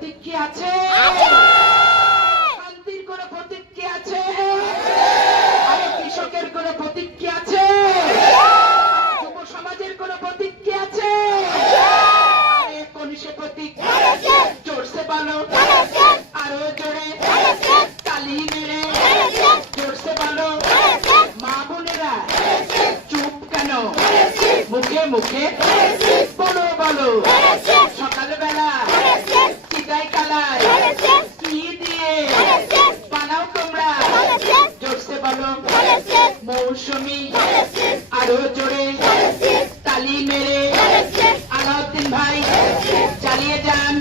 প্রতীক কি আছে? শান্তির কোন প্রতীক কি আছে? আরে কৃষকের কোন প্রতীক কি আছে? যুব সমাজের কোন প্রতীক কি আছে? আরে কোন সে প্রতীক? জোরসে বলো, আরো জোরে তালি মেরে জোরসে বলো। মা বোনেরা চুপ কেন? মুখে মুখে বলো বলো। সকালবেলা চিটাই কালায় কি দিয়ে বানাও তোমরা? জোরসে বলো। মৌসুমি আরো জোরে তালি মেরে। আলাউদ্দিন ভাই চালিয়ে যান,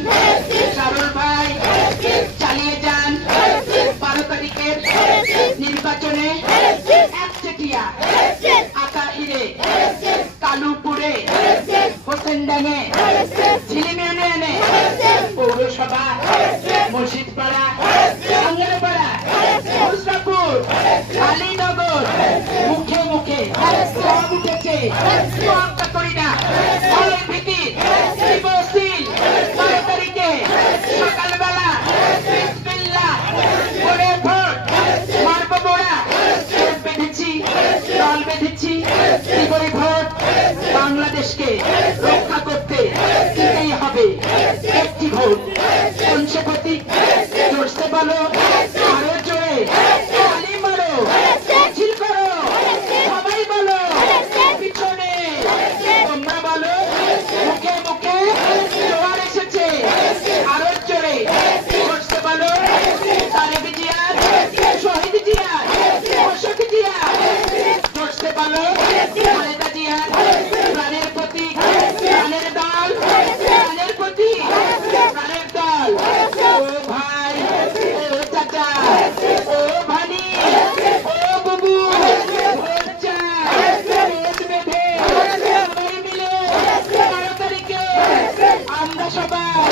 শারুল ভাই চালিয়ে যান। 12 তারিখের নির্বাচনে একচেটিয়া আকাহিরে, কালুপুরে, হোসেনডাঙ্গে, ঝিলিম ইউনিয়নে, পৌরসভা, মসজিদপাড়া, আঙ্গনপাড়া, মুসরাপুর, আলীনগর, মুখে মুখে সব উঠেছে। একটা করি না, ভয়ের ভীতি বিপশীল। 12 তারিখে সকালবেলা বিসমিল্লাহ করে ভোট মারবো মোরা। ভোট বেঁধেছি, দল বেঁধেছি, কি করে ভোট? বাংলাদেশকে রক্ষা করতে দিতেই হবে একটি ভোট। কোন সে প্রতীক? জোরসে বলো, আরো জোরে তালি মারো, মিছিল করো, সবাই বলো। পিছনে তোমরা বলো, মুখে মুখে জোয়ার এসেছে। আরো জোরে জোরসে বলো, তারেক জিয়া, শহীদ জিয়া, অশোক জিয়া। জোরসে বলো, খালেদা জিয়া প্রাণের প্রতীক, প্রাণের দল, প্রাণের প্রতীক, প্রাণের দল। ও ভাই, ও চাচা, ও ভানি, ও বুবু, ভোট চাই, ভোট বেঁধে সবাই মিলে 12 তারিখে আমরা সবাই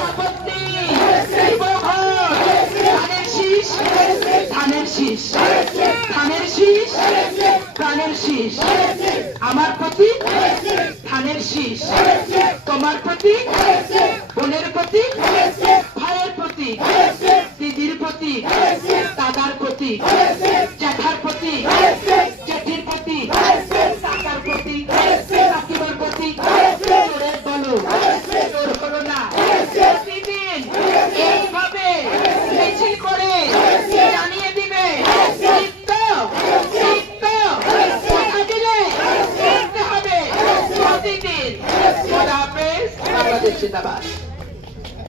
শপথ নিই, দিব ভোট। ধানের শীষ, ধানের শীষ, ধানের শীষ, প্রাণের শীষ। আমার প্রতীক ধানের শীষ, তোমার প্রতীক